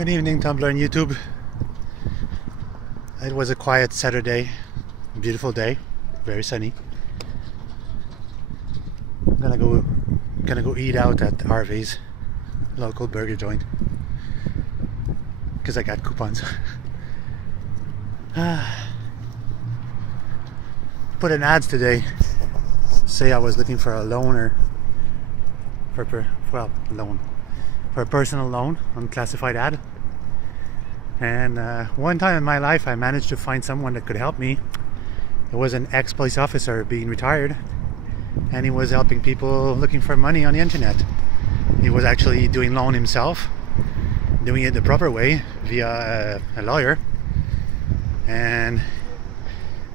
Good evening, Tumblr and YouTube. It was a quiet Saturday, beautiful day, very sunny. I'm gonna go eat out at Harvey's, local burger joint, because I got coupons. Put an ads today. Say I was looking for a loaner for a personal loan on classified ad. And one time in my life I managed to find someone that could help me. It was an ex-police officer being retired, and he was helping people looking for money on the internet. He was actually doing loan himself, doing it the proper way via a lawyer, and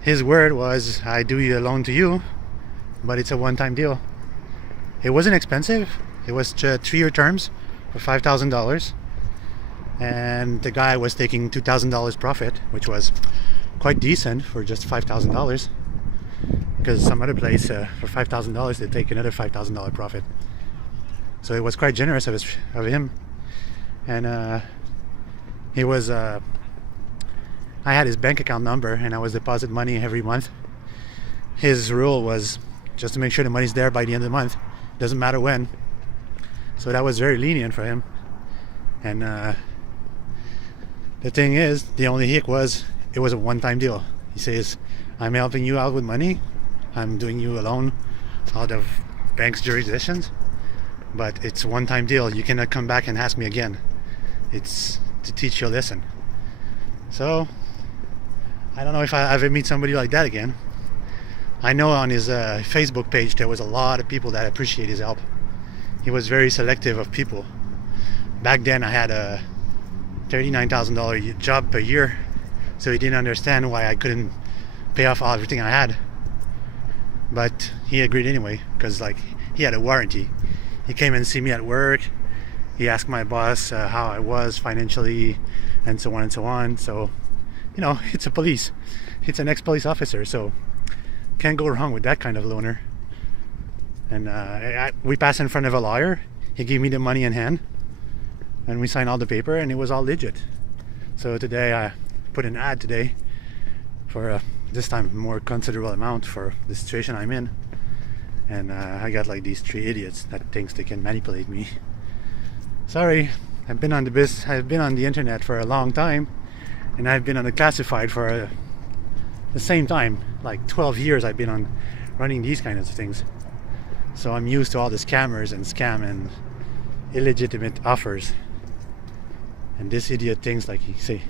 his word was, I do a loan to you, but it's a one-time deal. It wasn't expensive. It was 3-year terms for $5,000, and the guy was taking $2,000 profit, which was quite decent for just $5,000, because some other place for $5,000 they take another $5,000 profit. So it was quite generous of him. And he was I had his bank account number, and I was deposit money every month. His rule was just to make sure the money's there by the end of the month, doesn't matter when. So that was very lenient for him. And the thing is, the only hick was, it was a one-time deal. He says, I'm helping you out with money, I'm doing you a loan out of bank's jurisdictions, but it's a one-time deal. You cannot come back and ask me again. It's to teach you a lesson. So I don't know if I ever meet somebody like that again. I know on his Facebook page there was a lot of people that appreciate his help. He was very selective of people. Back then I had a $39,000 job per year, so he didn't understand why I couldn't pay off everything I had. But he agreed anyway, because like he had a warranty. He came and see me at work. He asked my boss how I was financially, and so on and so on. So, you know, it's a police. It's an ex-police officer, so can't go wrong with that kind of loaner. And we passed in front of a lawyer. He gave me the money in hand, and we signed all the paper, and it was all legit. So today I put an ad today for this time a more considerable amount for the situation I'm in. And I got like these 3 idiots that thinks they can manipulate me. Sorry, I've been on the internet for a long time, and I've been on the classified for the same time, like 12 years I've been on running these kinds of things. So I'm used to all the scammers and scam and illegitimate offers. And this idiot thinks, like he say,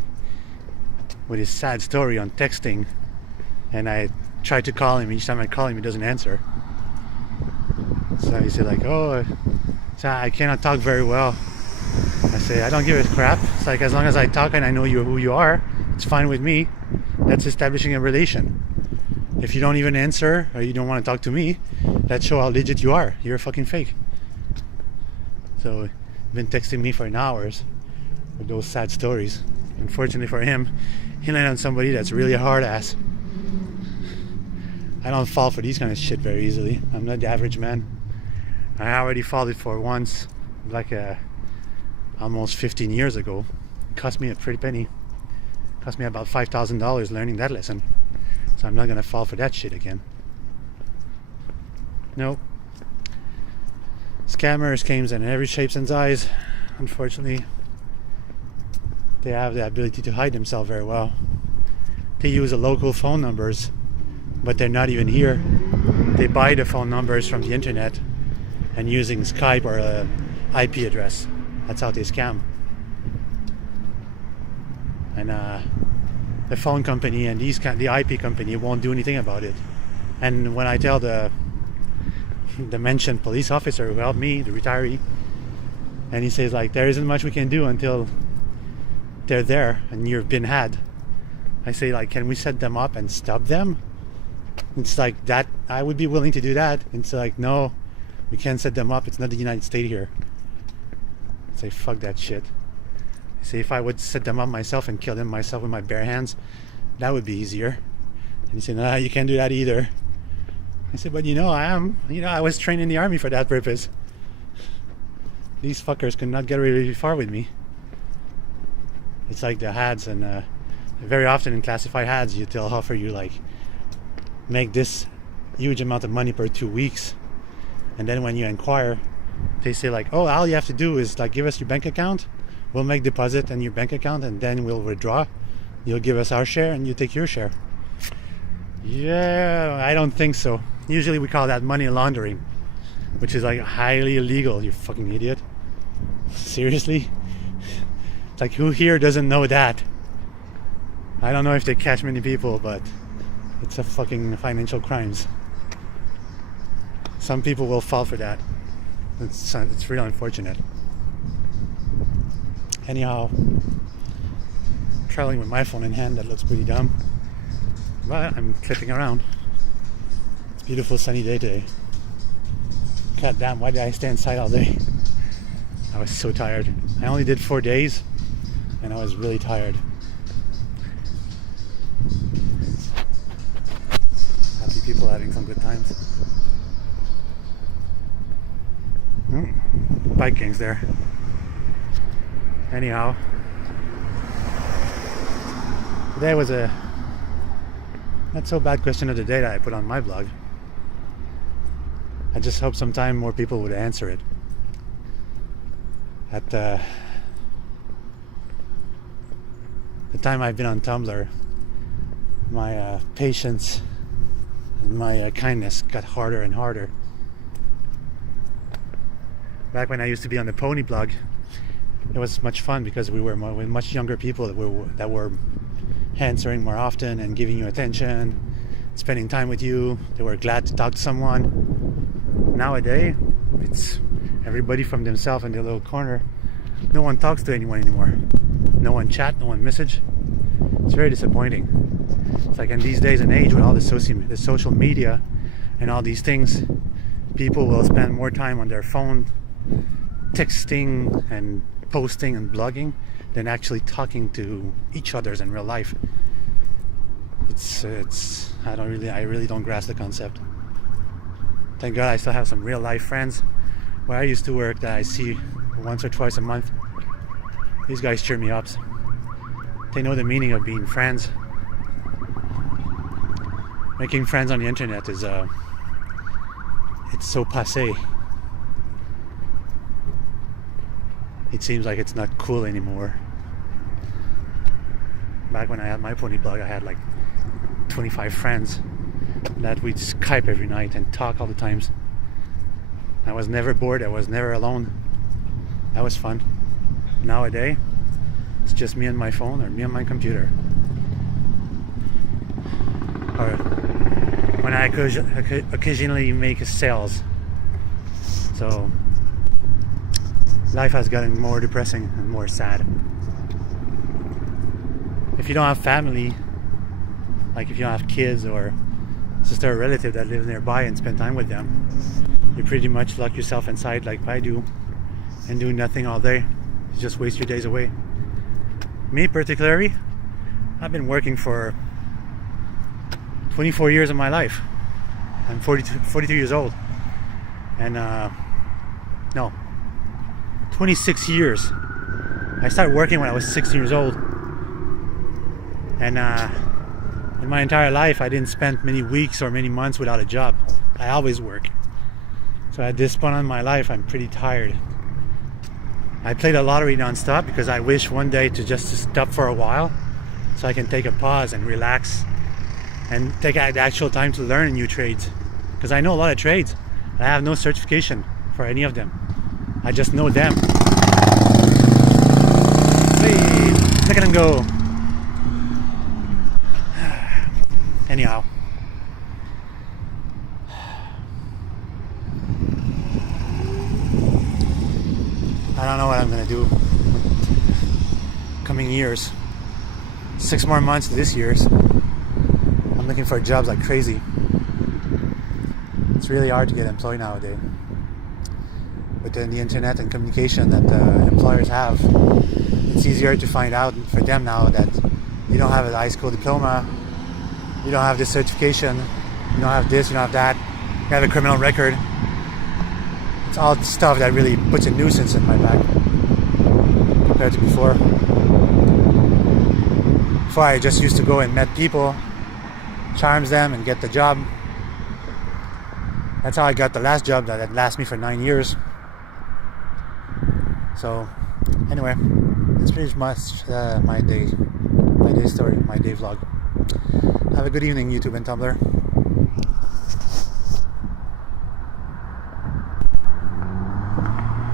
with his sad story on texting, and I try to call him. Each time I call him, he doesn't answer. So he said like, oh, so I cannot talk very well. I say, I don't give a crap. It's like, as long as I talk and I know who you are, it's fine with me. That's establishing a relation. If you don't even answer, or you don't want to talk to me, that shows how legit you are. You're fucking fake. So he's been texting me for hours with those sad stories. Unfortunately for him, he landed on somebody that's really a hard ass. I don't fall for these kind of shit very easily. I'm not the average man. I already fallen for once, like almost 15 years ago. It cost me a pretty penny. It cost me about $5,000 learning that lesson. So I'm not gonna fall for that shit again. Nope. Scammers came in every shapes and size. Unfortunately, they have the ability to hide themselves very well. They use the local phone numbers, but they're not even here. They buy the phone numbers from the internet and using Skype or a IP address. That's how they scam. And the phone company and the IP company won't do anything about it. And when I tell the mentioned police officer who helped me, the retiree, and he says like, there isn't much we can do until they're there and you've been had. I say like, can we set them up and stop them? It's like that. I would be willing to do that. It's like, no, we can't set them up. It's not the United States here. I say, fuck that shit. I say, if I would set them up myself and kill them myself with my bare hands, that would be easier. And he said, nah, you can't do that either. I said, but I was trained in the army for that purpose. These fuckers could not get really far with me. It's like the ads, and very often in classified ads, they'll offer you like make this huge amount of money per 2 weeks, and then when you inquire, they say like, oh, all you have to do is like give us your bank account, we'll make deposit in your bank account, and then we'll withdraw. You'll give us our share, and you take your share. Yeah, I don't think so. Usually we call that money laundering, which is like highly illegal. You fucking idiot. Seriously? It's like, who here doesn't know that? I don't know if they catch many people, but it's a fucking financial crimes. Some people will fall for that. It's really unfortunate. Anyhow, traveling with my phone in hand, that looks pretty dumb, but I'm clipping around. It's a beautiful sunny day today. God damn, why did I stay inside all day? I was so tired. I only did 4 days, and I was really tired. Happy people having some good times. Bike gangs there. Anyhow, today was a not so bad question of the day that I put on my blog. I just hope sometime more people would answer it. At the time I've been on Tumblr, my patience and my kindness got harder and harder. Back when I used to be on the Pony blog, it was much fun because we were with much younger people that were answering more often and giving you attention, spending time with you. They were glad to talk to someone. Nowadays, it's everybody from themselves in their little corner. No one talks to anyone anymore. No one chat, no one message. It's very disappointing. It's like in these days and age with all the social media and all these things, people will spend more time on their phone texting and posting and blogging than actually talking to each other in real life. I really don't grasp the concept. Thank God I still have some real life friends where I used to work that I see once or twice a month. These guys cheer me up. They know the meaning of being friends. Making friends on the internet is it's so passé. It seems like it's not cool anymore. Back when I had my Pony blog, I had like 25 friends that we'd Skype every night and talk all the times. I was never bored, I was never alone. That was fun. Nowadays, it's just me and my phone or me and my computer. Or when I occasionally make sales. So life has gotten more depressing and more sad. If you don't have family, like if you don't have kids or sister or relative that lives nearby and spend time with them, you pretty much lock yourself inside like I do and do nothing all day. You just waste your days away. Me particularly, I've been working for 24 years of my life. I'm 42 years old. And 26 years. I started working when I was 16 years old. And in my entire life, I didn't spend many weeks or many months without a job. I always work. So at this point in my life, I'm pretty tired. I play the lottery non-stop because I wish one day to just stop for a while so I can take a pause and relax and take the actual time to learn new trades. Because I know a lot of trades. I have no certification for any of them. I just know them. Hey, look at them go. Anyhow. I don't know what I'm gonna do coming years. 6 more months to this year's. I'm looking for jobs like crazy. It's really hard to get employed nowadays. But then the internet and communication that employers have, it's easier to find out for them now that you don't have a high school diploma, you don't have this certification, you don't have this, you don't have that, you have a criminal record. It's all stuff that really puts a nuisance in my back compared to before. Before I just used to go and met people, charms them, and get the job. That's how I got the last job that had lasted me for 9 years. So anyway, that's pretty much my day story, my day vlog. Have a good evening, YouTube and Tumblr.